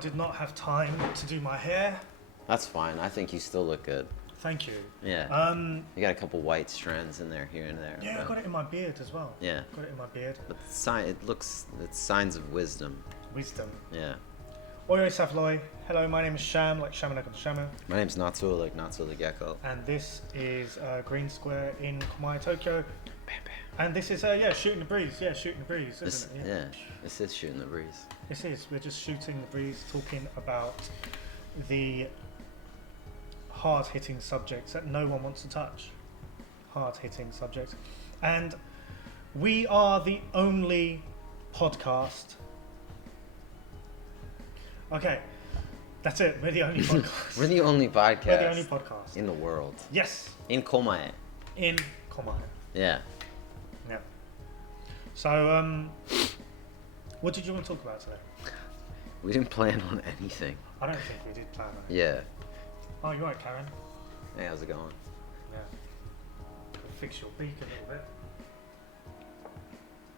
did not have time to do my hair. That's fine. I think you still look good. Thank you. Yeah. You got a couple white strands in there, here and there. Yeah, I got it in my beard as well. Yeah. Got it in my beard. But it's signs of wisdom. Wisdom. Yeah. Oi, Savloy. Hello, my name is Sham, like Sham and Natsuo. My name's Natsuo, like Natsuo the gecko. And this is Green Square in Komai, Tokyo. And this is, shooting the breeze. Yeah, shooting the breeze, isn't it? Yeah, this is shooting the breeze. This is. We're just shooting the breeze, talking about the hard-hitting subjects that no one wants to touch. Hard-hitting subjects. And we are the only podcast. Okay, that's it. We're the only podcast. We're the only podcast. We're the only podcast. In the world. Yes. In Komai. In Komai. Yeah. Yeah. So, what did you want to talk about today? We didn't plan on anything. I don't think we did plan on it. Yeah. Oh, you're right, Karen. Hey, how's it going? Yeah. Fix your beak a little bit.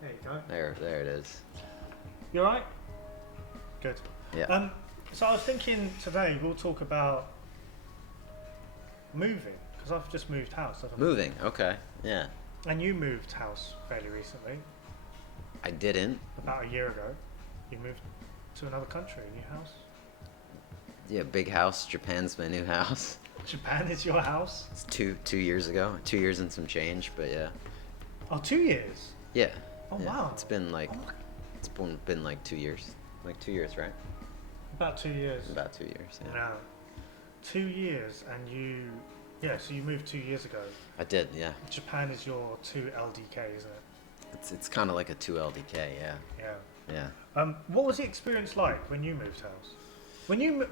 There you go. There it is. You alright? Good. Yeah. So I was thinking today we'll talk about moving, because I've just moved house. Moving, okay. Yeah. And you moved house fairly recently. I didn't. About a year ago. You moved to another country, a new house. Yeah, big house. Japan's my new house. Japan is your house? It's two years ago. 2 years and some change, but yeah. Oh, 2 years? Yeah. Oh, yeah. wow. It's been like, been like 2 years. Like 2 years, right? About 2 years. About 2 years, yeah. No. 2 years, and so you moved 2 years ago. I did, yeah. Japan is your 2 LDK, isn't it? It's kind of like a 2 LDK, yeah. Yeah. Yeah. What was the experience like when you moved house? When you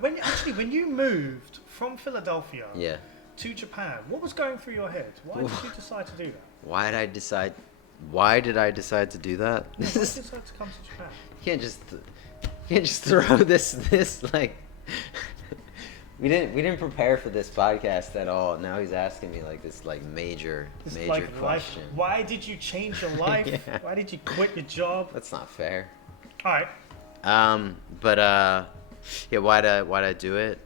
moved from Philadelphia to Japan, what was going through your head? Why did you decide to do that? Why did I decide to do that? Why did you decide to come to Japan? You can't just throw this like we didn't prepare for this podcast at all. Now he's asking me like this like major question. Why did you change your life? Yeah. Why did you quit your job? That's not fair. All right. Why'd I do it?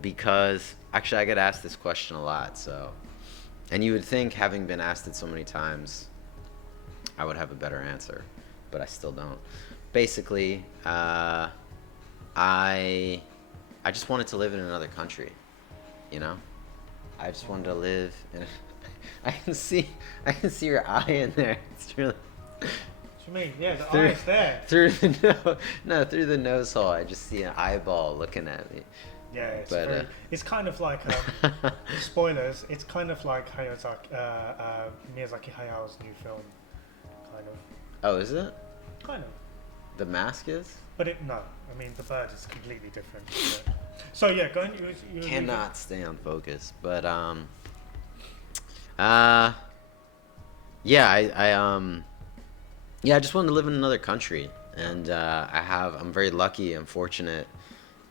Because actually I get asked this question a lot, so, and you would think having been asked it so many times I would have a better answer, but I still don't. Basically, I just wanted to live in another country, you know? I just wanted to live in I can see your eye in there. It's really What do you mean? Yeah, the eye's there. Through the nose hole, I just see an eyeball looking at me. Yeah, it's kind of like spoilers. It's kind of like Miyazaki Hayao's new film, kind of. Oh, is it? Kind of. The Mask is? But no. I mean, the bird is completely different. So yeah, go on. You cannot stay on focus, but I just wanted to live in another country, and I'm very lucky and fortunate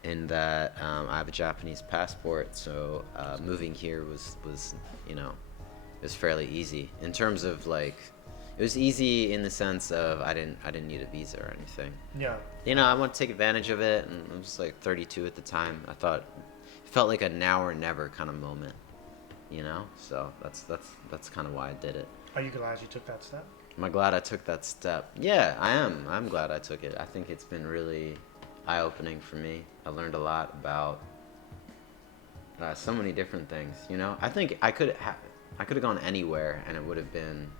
in that I have a Japanese passport, so moving here was it was fairly easy in terms of like, it was easy in the sense of I didn't need a visa or anything. Yeah. I want to take advantage of it, and I was like 32 at the time. I thought it felt like a now or never kind of moment, So that's kind of why I did it. Are you glad you took that step? Am I glad I took that step? Yeah, I am. I'm glad I took it. I think it's been really eye-opening for me. I learned a lot about so many different things. I think I could have gone anywhere, and it would have been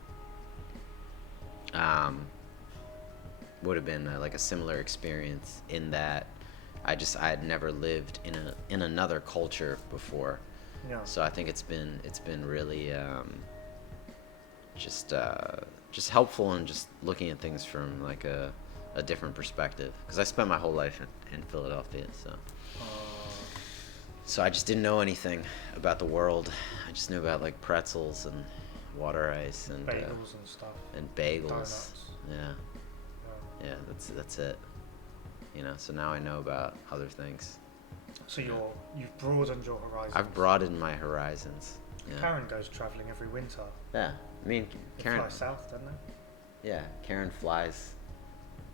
like a similar experience in that I had never lived in another culture before. Yeah. So I think it's been really just helpful in just looking at things from like a different perspective, because I spent my whole life in Philadelphia, so I just didn't know anything about the world. I just knew about like pretzels and water ice and bagels and stuff and bagels. Donuts. Yeah, that's it. So now I know about other things. So you've broadened your horizons. I've broadened my horizons. Yeah. Karen goes traveling every winter. Yeah, I mean, Karen flies south, doesn't it? Yeah, Karen flies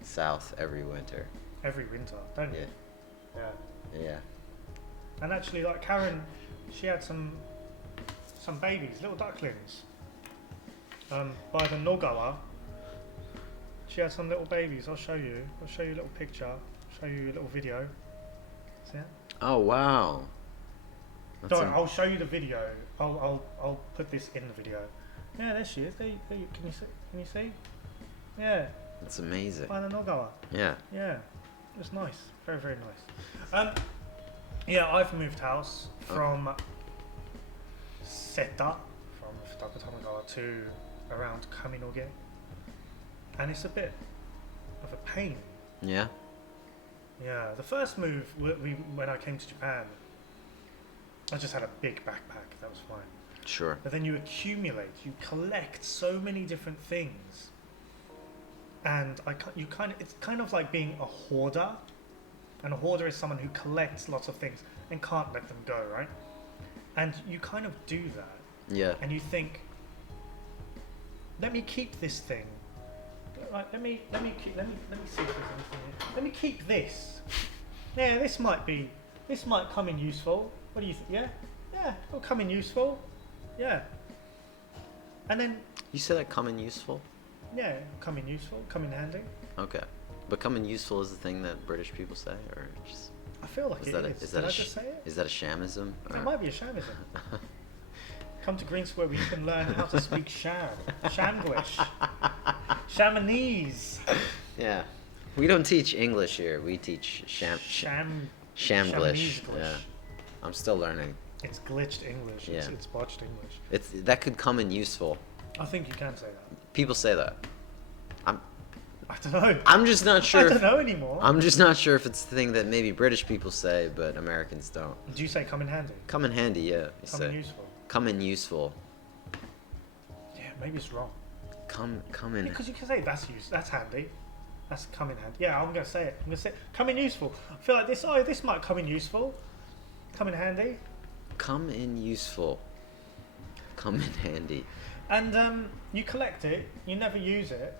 south every winter. every winter, don't you? Yeah. And actually, like Karen, she had some babies, little ducklings. By the Nogawa. She had some little babies. I'll show you a little picture. Show you a little video. See it? Oh wow. I'll show you the video. I'll put this in the video. Yeah, there she is. There you, can you see? Can you see? Yeah. That's amazing. By the Nogawa. Yeah. Yeah. It's nice. Very, very nice. Yeah, I've moved house from Seta, from Futakutamagawa to around Kaminoge. And it's a bit of a pain. Yeah. Yeah, the first move when I came to Japan, I just had a big backpack. That was fine. Sure. But then you accumulate, you collect so many different things, and it's kind of like being a hoarder. And a hoarder is someone who collects lots of things and can't let them go, right? And you kind of do that. Yeah. And you think, let me keep this thing. Right, let me see if there's anything here. Let me keep this. Yeah, this might come in useful. What do you think? Yeah, it'll come in useful. Yeah. And then You said that come in useful? yeah, come in useful, come in handy. Okay. But come in useful is the thing that British people say, or just I feel like it is. Did I just say it? Is that a shamism? It might be a shamism. Come to Green Square where you can learn how to speak Shamglish, Shamanese. Yeah. We don't teach English here. We teach Shamglish. Shamanese. Yeah. I'm still learning. It's glitched English. Yeah. It's botched English. That could come in useful. I think you can say that. People say that. I don't know. I'm just not sure. I don't know anymore. I'm just not sure if it's the thing that maybe British people say, but Americans don't. Do you say come in handy? Come in handy, yeah. Come in useful. Come in useful. Yeah, maybe it's wrong. Come in. Because you can say that's handy. That's come in handy. Yeah, I'm gonna say it. I'm gonna say come in useful. I feel like this might come in useful. Come in handy. Come in useful. Come in handy. And you collect it. You never use it.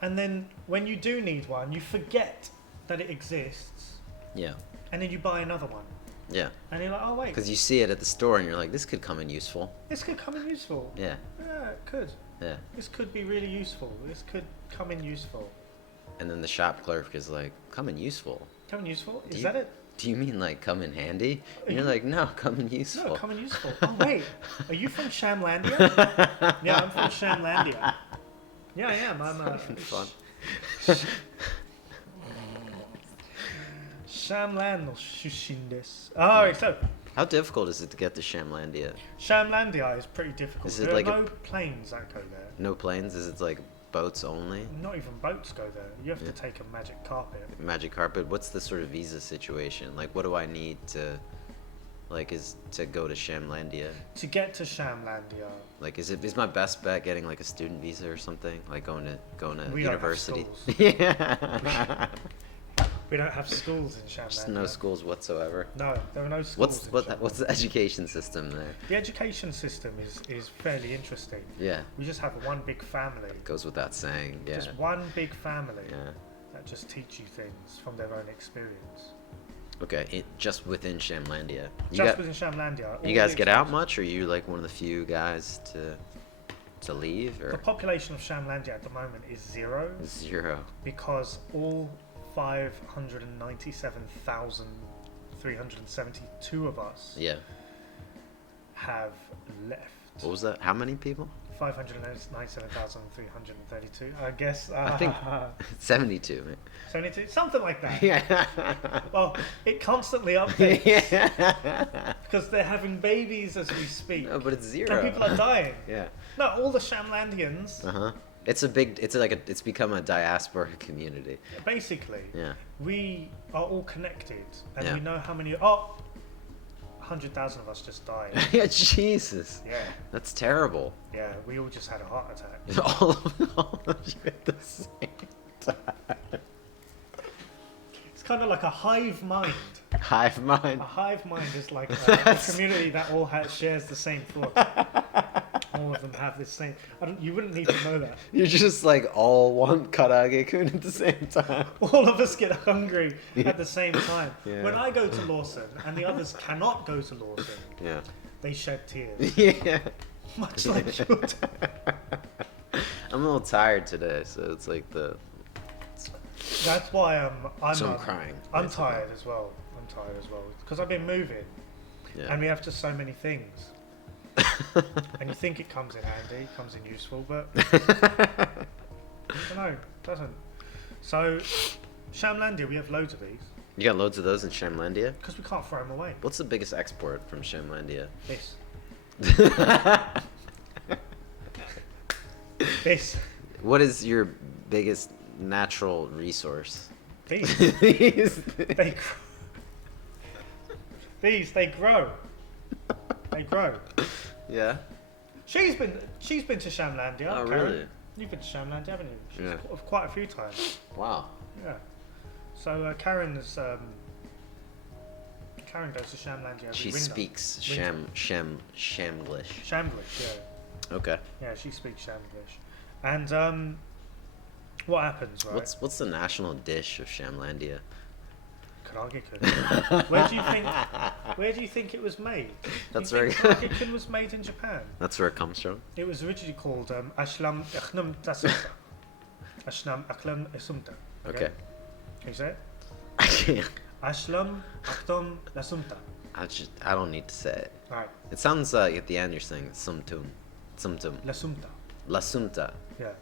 And then when you do need one, you forget that it exists. Yeah. And then you buy another one. Yeah. And you're like, oh wait. Because you see it at the store and you're like, this could come in useful. This could come in useful. Yeah. Yeah, it could. Yeah. This could be really useful. This could come in useful. And then the shop clerk is like, come in useful. Come in useful? Is that it? Do you mean like come in handy? And you're like, no, come in useful. No, come in useful. Oh wait, are you from Shamlandia? Yeah, I'm from Shamlandia. Yeah, I am. I'm fun. Shamland no shushin desu. Alright, so how difficult is it to get to Shamlandia? Shamlandia is pretty difficult. Is it there like are no planes that go there. No planes? Is it like boats only? Not even boats go there. You have to take a magic carpet. Magic carpet? What's the sort of visa situation? Like, what do I need to, to go to Shamlandia? To get to Shamlandia. Like, is my best bet getting like a student visa or something? Like going to we university? Don't have Yeah. We don't have schools in Shamlandia. Just no schools whatsoever. No, there are no schools. What's the education system there? The education system is fairly interesting. Yeah. We just have one big family. Goes without saying. Yeah. Just one big family. Yeah. That just teach you things from their own experience. Okay, just within Shamlandia. Within Shamlandia. You guys get out much, or are you like one of the few guys to leave? Or? The population of Shamlandia at the moment is 0. 0. Because all 597,372 of us have left. What was that? How many people? 597,332. I guess. I think 72. 72? Something like that. Yeah. Well, it constantly updates. Because they're having babies as we speak. No, but it's 0. And people are dying. Yeah. No, all the Shamlandians. It's become a diaspora community. Basically. Yeah. We are all connected, and we know how many. 100,000 of us just died. Yeah, Jesus. Yeah. That's terrible. Yeah, we all just had a heart attack. all of you at the same time. It's kind of like a hive mind. Hive mind. A hive mind is like a community that all shares the same thoughts. more of them have this same. You wouldn't need to know that. You just like all want karaage-kun at the same time. All of us get hungry at the same time. Yeah. When I go to Lawson and the others cannot go to Lawson, Yeah. they shed tears. Yeah. Much like you would. I'm a little tired today, so it's like That's why I'm crying. I'm tired as well. Because I've been moving, and we have just so many things. And you think it comes in handy, comes in useful, but I don't know, it doesn't. So, Shamlandia, we have loads of these. You got loads of those in Shamlandia? Because we can't throw them away. What's the biggest export from Shamlandia? This. This. What is your biggest natural resource? These. These. They grow. They grow. Yeah. She's been to Shamlandia. Oh, Karen. really? You've been to Shamlandia, haven't you? She's Yeah. Quite a few times. Wow. Yeah. So Karen goes to Shamlandia every She winter. speaks Winter. Shamglish. Shamblish, yeah. Okay. Yeah, she speaks Shamblish. And what happens, right? What's the national dish of Shamlandia? Karaage-kun. Where do you think it was made? That's do you very think Karaage-kun was made in Japan? That's where it comes from. It was originally called Ashlam Natsuo. Ashlam Natsuo. Okay. Can you say it? I can't. Ashlam Natsuo. I don't need to say it. Right. It sounds like at the end you're saying sumtum. Lasumta. Lasumta, Yeah.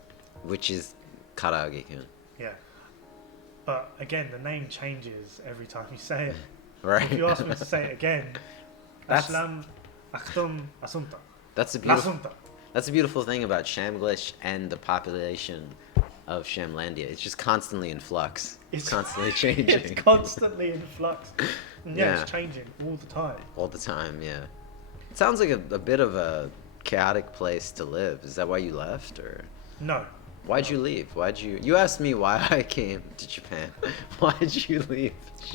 which is karaage-kun. Yeah. But again, the name changes every time you say it. Right. If you ask me to say it again, That's- Ashlam Natsuo. That's a beautiful thing about Shamglish and the population of Shamlandia. It's just constantly in flux. It's constantly changing. It's constantly in flux. And Yeah. It's changing all the time. All the time, yeah. It sounds like a bit of a chaotic place to live. Is that why you left, or No. why'd you leave? You asked me why I came to Japan. Why'd you leave?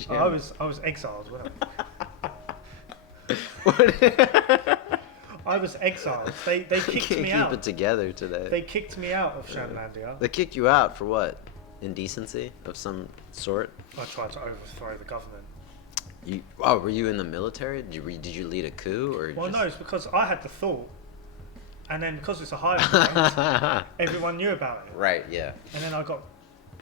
I was exiled, wasn't I? What? I was exiled. They kicked Can't me keep out. it together today. They kicked me out of Shamlandia. They kicked you out for what? Indecency of some sort? I tried to overthrow the government. Were you in the military? Did you lead a coup, or? Well, just... no, it's because I had the thought, and then because it's a highland, everyone knew about it. Right. Yeah. And then I got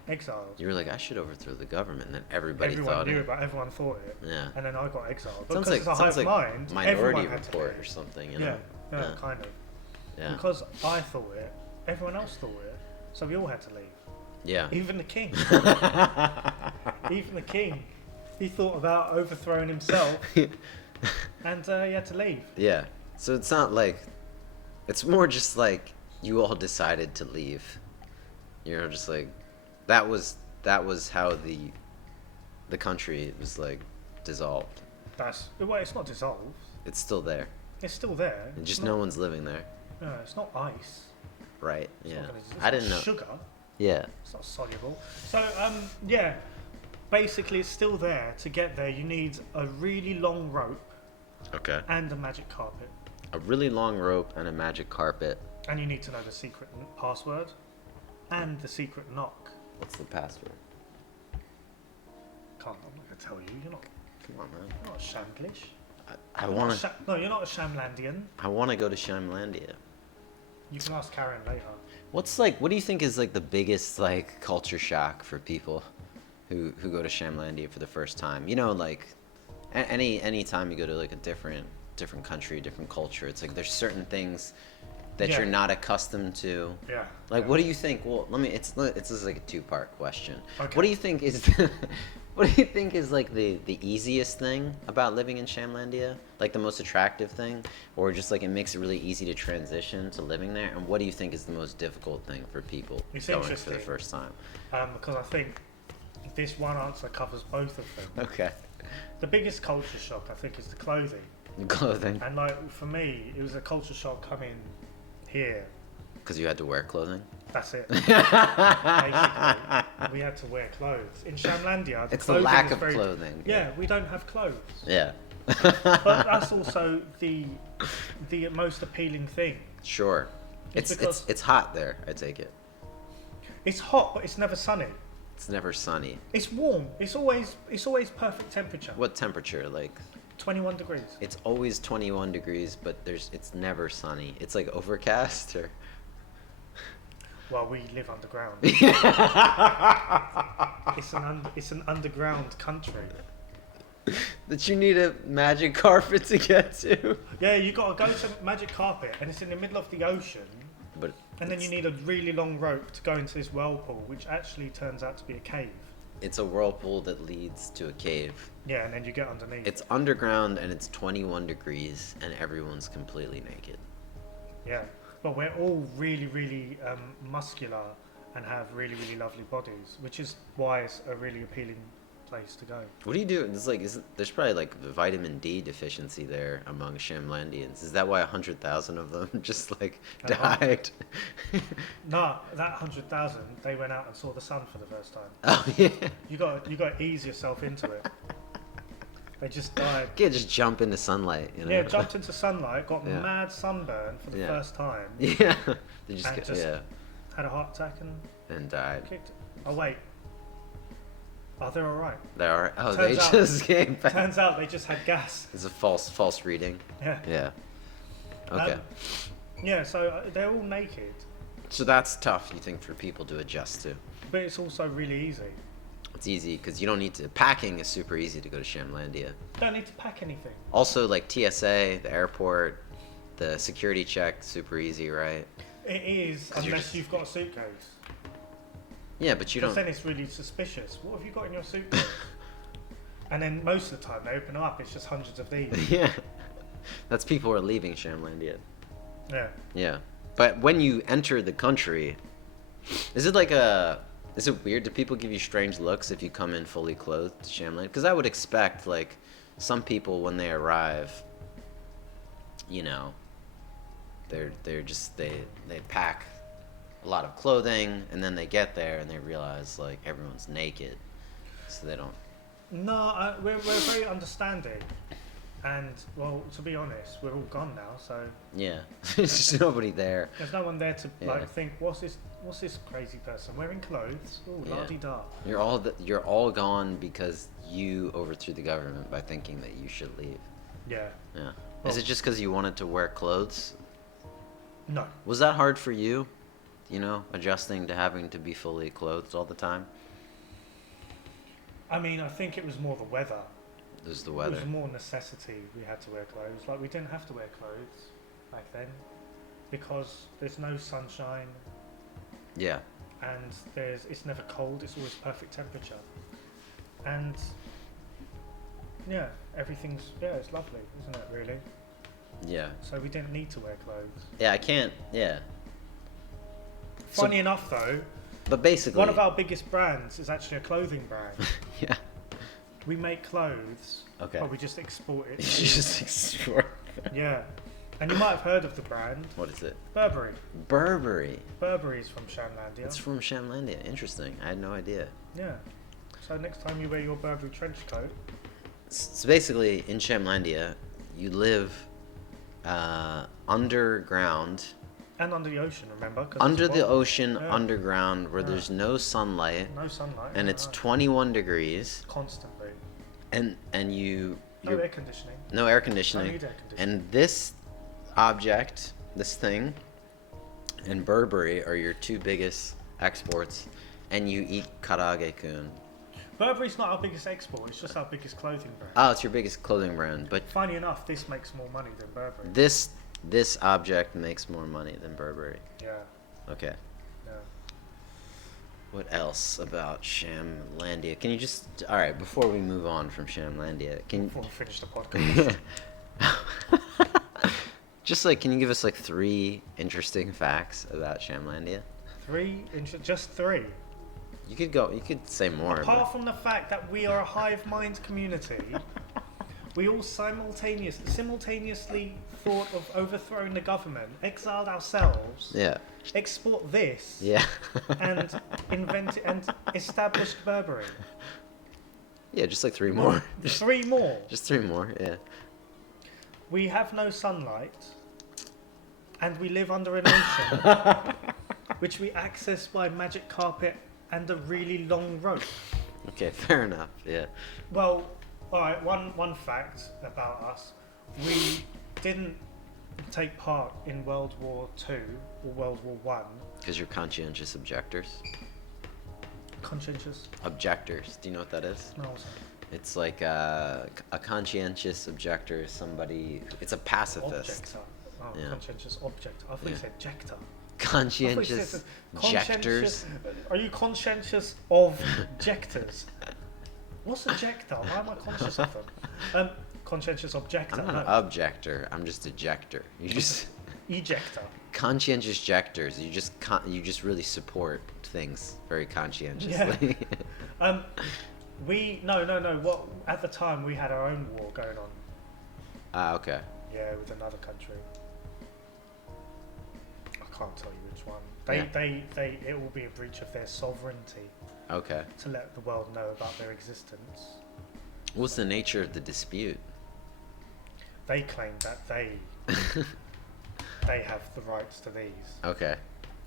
exiled. You were like, I should overthrow the government, and then everybody Everyone thought knew it. everyone thought it. Yeah. And then I got exiled. Sounds Because like, it's a sounds hive like mind. Minority everyone had to Report be. or something. You know? Yeah, kind of. Yeah. Because I thought it, everyone else thought it, so we all had to leave. Yeah. Even the king. Even the king. He thought about overthrowing himself, and he had to leave. Yeah. So it's not like, it's more just like you all decided to leave. You know, just like that was how the country was like dissolved. Well, it's not dissolved. It's still there. It's still there. And just It's no not- one's living there. No, it's not ice. Right. It's Yeah. not I didn't know. Sugar. Yeah. It's not soluble. So yeah, basically it's still there. To get there, you need a really long rope Okay. and a magic carpet, A really long rope and a magic carpet. and you need to know the secret password and the secret knock. What's the password? I'm not gonna tell you. You're not. Come on, man. You're not Shamglish. I You're want not to. No, you're not a Shamlandian. I want to go to Shamlandia. You can ask Karen later. What do you think is like the biggest like culture shock for people who go to Shamlandia for the first time? You know, like any time you go to like a different country, different culture, it's like there's certain things that Yeah. you're not accustomed to. Yeah. Like, yeah. what do you think? Well, it's just like a two-part question. Okay. What do you think is what do you think is like the easiest thing about living in Shamlandia? Like the most attractive thing, or just like it makes it really easy to transition to living there? And what do you think is the most difficult thing for people It's going for the interesting. first time? Because I think this one answer covers both of them. Okay. The biggest culture shock, I think, is the clothing. Clothing, And like for me, it was a culture shock coming here. because you had to wear clothing. That's it. Basically, we had to wear clothes in Shamlandia. It's the clothing lack is of very- clothing. Yeah, we don't have clothes. Yeah. But that's also the most appealing thing. Sure. Because It's hot there, I take it. it's hot, but it's never sunny. It's never sunny. It's warm. It's always perfect temperature. What temperature? Like 21 degrees. it's always 21 degrees, but it's never sunny. It's like overcast or Well, we live underground. It's an underground country. that you need a magic carpet to get to. Yeah, you got to go to Magic Carpet, and it's in the middle of the ocean. But And then you need a really long rope to go into this whirlpool, which actually turns out to be a cave. it's a whirlpool that leads to a cave. Yeah, and then you get underneath. It's underground and it's 21 degrees and everyone's completely naked. Yeah, but we're all really, really muscular and have really, really lovely bodies, which is why it's a really appealing place to go. What do you do? It's like there's probably like vitamin D deficiency there among Shamlandians. Is that why 100,000 of them just like died? No, that 100,000, they went out and saw the sun for the first time. Oh yeah. You got to ease yourself into it. They just died. You can't just jump into sunlight, you know? Yeah, jumped into sunlight, got Yeah. mad sunburn for the Yeah. first time, Yeah. They just And get, just- yeah, had a heart attack and died. kicked. Oh wait. Oh, they're all right. They are. Oh, Turns they out- just came back. Turns out they just had gas. It's a false reading. Yeah. Yeah. Okay. Yeah, so they're all naked, So that's tough, you think, for people to adjust to. but it's also really easy. It's easy because you don't need to. Packing is super easy to go to Shamlandia. Don't need to pack anything. Also, like TSA, the airport, the security check, super easy, right? It is, 'Cause you're unless just- you've got a suitcase. Yeah, but you Because don't. then it's really suspicious. What have you got in your suitcase? And then most of the time they open up, it's just hundreds of these. Yeah. That's people who are leaving Shamlandia. Yeah. Yeah. But when you enter the country, is it like a. Is it weird? Do people give you strange looks if you come in fully clothed to Shamland? Because I would expect, like, some people when they arrive, you know, they're just they pack a lot of clothing and then they get there and they realize like everyone's naked, so they don't. No, we're very understanding. And, well, to be honest, we're all gone now, so Yeah, there's just nobody there. there's no one there to Yeah. like think, what's this crazy person wearing clothes? Oh, Yeah. la-di-da. You're all gone because you overthrew the government by thinking that you should leave. Yeah. Yeah. Well- Is it just because you wanted to wear clothes? No. Was that hard for you? You know, adjusting to having to be fully clothed all the time? I mean, I think it was more the weather. It was the It weather. was more necessity we had to wear clothes. Like, we didn't have to wear clothes back then because there's no sunshine Yeah. and it's never cold, it's always perfect temperature. And yeah, it's lovely, isn't it, really? Yeah. So we didn't need to wear clothes. Yeah, I can't. Yeah. So- Funny enough though, But basically. one of our biggest brands is actually a clothing brand. Yeah. We make clothes, Okay. but we just export it. You just explore. Yeah. And you might have heard of the brand, What is it? Burberry. Burberry. Burberry is from Shamlandia. It's from Shamlandia. Interesting. I had no idea. Yeah. So next time you wear your Burberry trench coat, So basically, in Shamlandia, you live underground, and under the ocean, remember? 'Cause under it's the warm. ocean, Yeah. underground, where Yeah. there's no sunlight, No sunlight. and no, it's no. 21 degrees, Constantly. and No you're air conditioning. no air Don't conditioning, need air conditioning. and this object, this thing, and Burberry are your two biggest exports, and you eat karage-kun. Burberry's not our biggest export, it's just our biggest clothing brand. Oh, it's your biggest clothing brand, but Funny enough, this makes more money than Burberry. this object makes more money than Burberry. Yeah, Okay. yeah. What else about Shamlandia? Can you just all right before we move on from Shamlandia? Can Before we finish the podcast. just like can you give us like 3 interesting facts about Shamlandia? Just three. You could say more. Apart from the fact that we are a hive mind community, we all simultaneously thought of overthrowing the government, exiled ourselves, Yeah. export this, Yeah. and established Burberry. Yeah, just like 3 more. Three more. Just 3 more. Yeah. We have no sunlight, and we live under an ocean, which we access by magic carpet and a really long rope. Okay, fair enough. Yeah. Well, all right. One fact about us: we didn't take part in World War II or World War One. Because you're conscientious objectors. Conscientious? Objectors. Do you know what that is? No. It's like a conscientious objector is somebody. It's a pacifist. Objector. Oh, Yeah. conscientious object. I thought you said jector. Conscientious objectors. Are you conscientious of objectors? What's objector? Why am I conscious of them? Conscientious objector. I'm not an objector. I'm just ejector. You just Ejector. conscientious ejectors. You just really support things very conscientiously. Yeah. No. What at the time we had our own war going on. Ah, okay. Yeah, with another country. I can't tell you which one. It will be a breach of their sovereignty Okay. to let the world know about their existence. What's the nature of the dispute? They claim that they have the rights to these, Okay.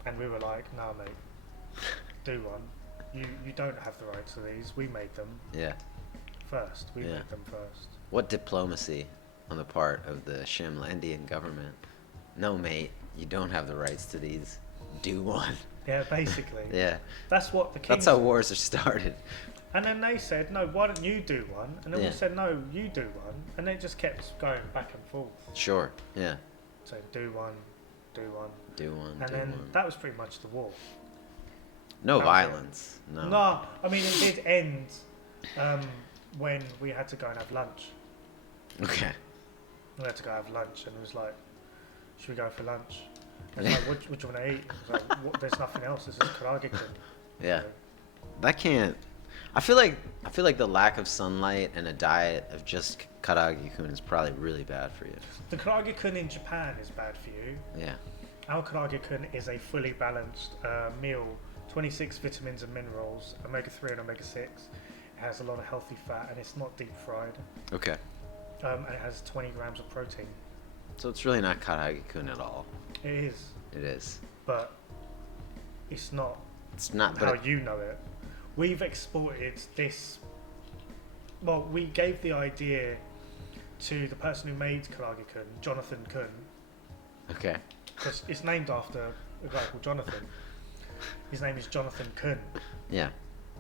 and we were like, "No, mate, do one. You don't have the rights to these. We made them Yeah. first. We Yeah. made them first." What diplomacy on the part of the Shamlandian government? No, mate, you don't have the rights to these. Do one. Yeah, basically. Yeah. That's what the king. That's how wars are started. And then they said, "No, why don't you do one?" And then Yeah. we said, "No, you do one." And they just kept going back and forth. Sure. Yeah. So do one, do one, Do one. and do then one. that was pretty much the war. No that was it. violence. No. No, I mean it did end when we had to go and have lunch. Okay. We had to go have lunch, and it was like, "Should we go for lunch?" And it's like, what do you want to eat? It was like, there's nothing else. This is karage-kun. Yeah. That can't. I feel like the lack of sunlight and a diet of just karage-kun is probably really bad for you. The karage-kun in Japan is bad for you. Yeah. Our karage-kun is a fully balanced meal, 26 vitamins and minerals, omega-3 and omega-6. It has a lot of healthy fat, and it's not deep fried. Okay. And it has 20 grams of protein. So it's really not karage-kun at all. It is, It is. but it's not It's not. how But you know it. We've exported this. Well, we gave the idea to the person who made karage-kun, Jonathan Kun, okay. because it's named after a guy called Jonathan. His name is Jonathan Kun. Yeah.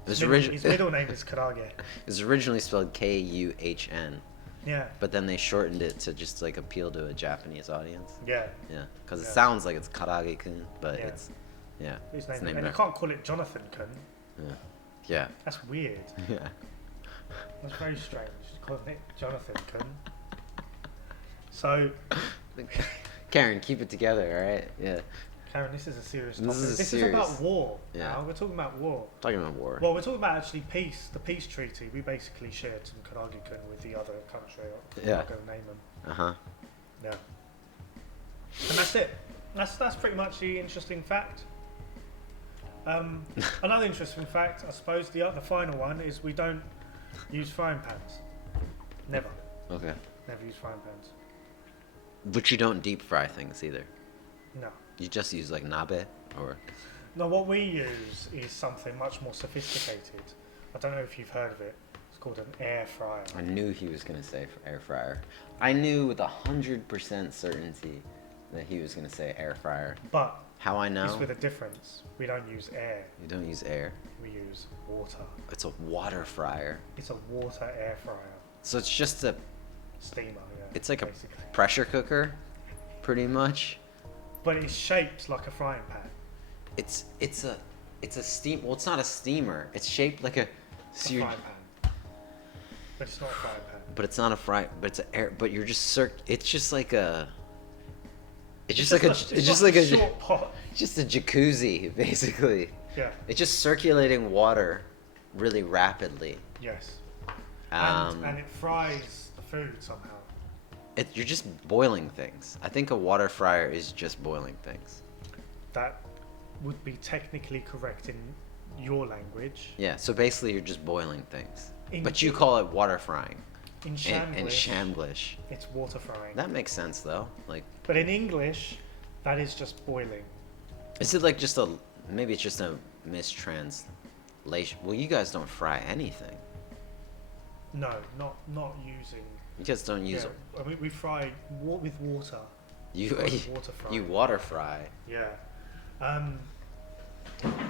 His middle name is Karage. It was originally spelled Kuhn, Yeah, but then they shortened it to just like appeal to a Japanese audience. yeah. Yeah, because it Yeah. sounds like it's karage-kun, but Yeah. it's yeah. His It's name, named and I after- can't call it Jonathan Kun. Yeah. That's weird. Yeah. That's very strange. Calling it Jonathan Kun. So, Karen, keep it together, all right? Yeah. Karen, this is a serious This topic. is This serious. is about war. Yeah. Now we're talking about war. Talking about war. Well, we're talking about actually peace. The peace treaty. We basically shared some karage-kun with the other country. I'm Yeah. not going to name them. Uh-huh. Yeah. And that's it. That's pretty much the interesting fact. Another interesting fact, I suppose, the final one is we don't use frying pans. Never. Okay. Never use frying pans. But you don't deep fry things either. No. You just use like nabe or No, what we use is something much more sophisticated. I don't know if you've heard of it. It's called an air fryer. I knew he was gonna say air fryer. I knew with 100% certainty that he was gonna say air fryer. But How I know? it's with a difference. We don't use air. You don't use air. We use water. It's a water fryer. It's a water air fryer. So it's just a Steamer, yeah. it's like basically. a pressure cooker, pretty much. But it's shaped like a frying pan. It's a steam. Well, it's not a steamer. It's shaped like a. It's So a you're, frying pan. But it's not a frying pan. but it's not a fry. But it's an air. But you're just It's just like a. It's just like a short pot. just a jacuzzi, basically. Yeah. It's just circulating water really rapidly. Yes. Um, And it fries the food somehow. You're just boiling things. I think a water fryer is just boiling things. That would be technically correct in your language. Yeah, so basically you're just boiling things. In- But you call it water frying. In In Shamblish, Shamblish. it's water frying. That makes sense though. Like, But in English, That is just boiling. Is it like just a maybe it's just a mistranslation? Well, you guys don't fry anything. No, not using. You guys don't use. Yeah, I mean, we fry with water. You Water fry. you water fry. Yeah.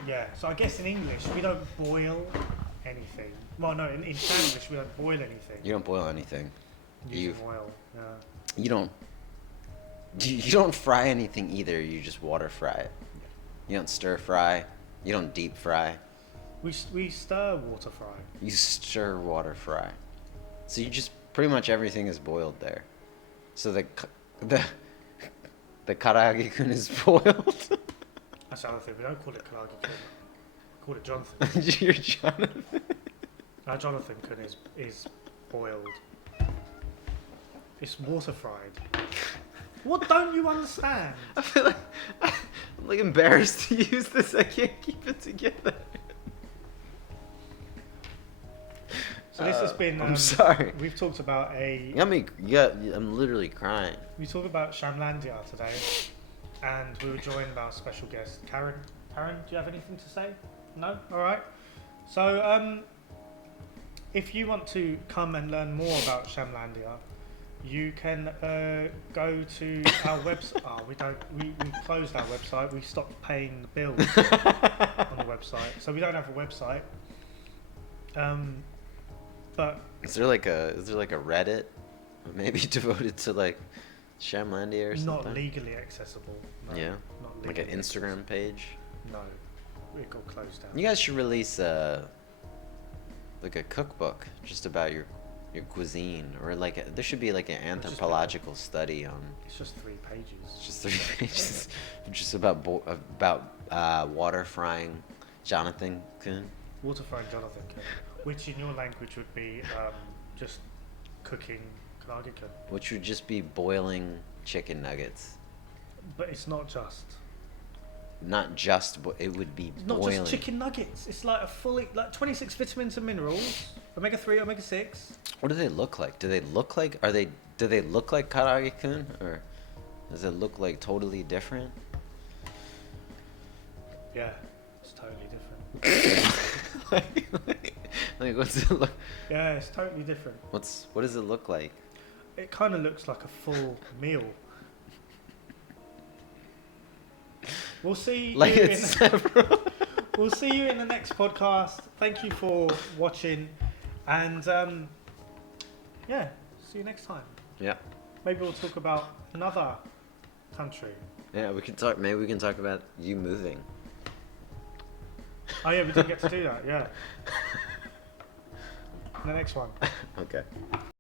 Yeah. So I guess in English we don't boil anything. Well, no, in Spanglish we don't boil anything. You don't boil anything. Using oil. Yeah. You don't. You don't fry anything either. You just water fry it. You don't stir fry. You don't deep fry. We stir water fry. You stir water fry. So you just pretty much everything is boiled there. So the karaage-kun is boiled. That's the other thing. We don't call it karaage-kun. We call it Jonathan. You're Jonathan. Jonathan-kun is boiled. It's water fried. What don't you understand? I feel like I'm like embarrassed to use this. I can't keep it together. So this has been. I'm sorry. We've talked about I'm literally crying. We talked about Shamlandia today, and we were joined by our special guest, Karen. Karen, do you have anything to say? No? All right. So, if you want to come and learn more about Shamlandia, you can go to our website. We closed our website. We stopped paying the bills on the website, so we don't have a website. But is there like a Reddit, maybe devoted to like Shamlandia or something? Not legally accessible. No, yeah. Not legally like an Instagram page. No, it got closed down. You guys should release like a cookbook just about your cuisine, or like there should be like an anthropological study on. It's just 3 pages. It's just 3 pages, just about water frying Jonathan-kun. Water frying Jonathan-kun, which in your language would be just cooking karaage-kun. Which would just be boiling chicken nuggets. But it's not just. Not just, but it would be It's boiling. not just chicken nuggets. It's like 26 vitamins and minerals, omega-3, omega-6. What do they look like? Do they look like karaage-kun, or does it look like totally different? Yeah, it's totally different. like what's it look? Yeah, it's totally different. What does it look like? It kind of looks like a full meal. We'll see you we'll see you in the next podcast. Thank you for watching, and yeah, see you next time. Yeah. Maybe we'll talk about another country. Yeah, we can talk. Maybe we can talk about you moving. Oh yeah, we didn't get to do that. Yeah. The next one. Okay.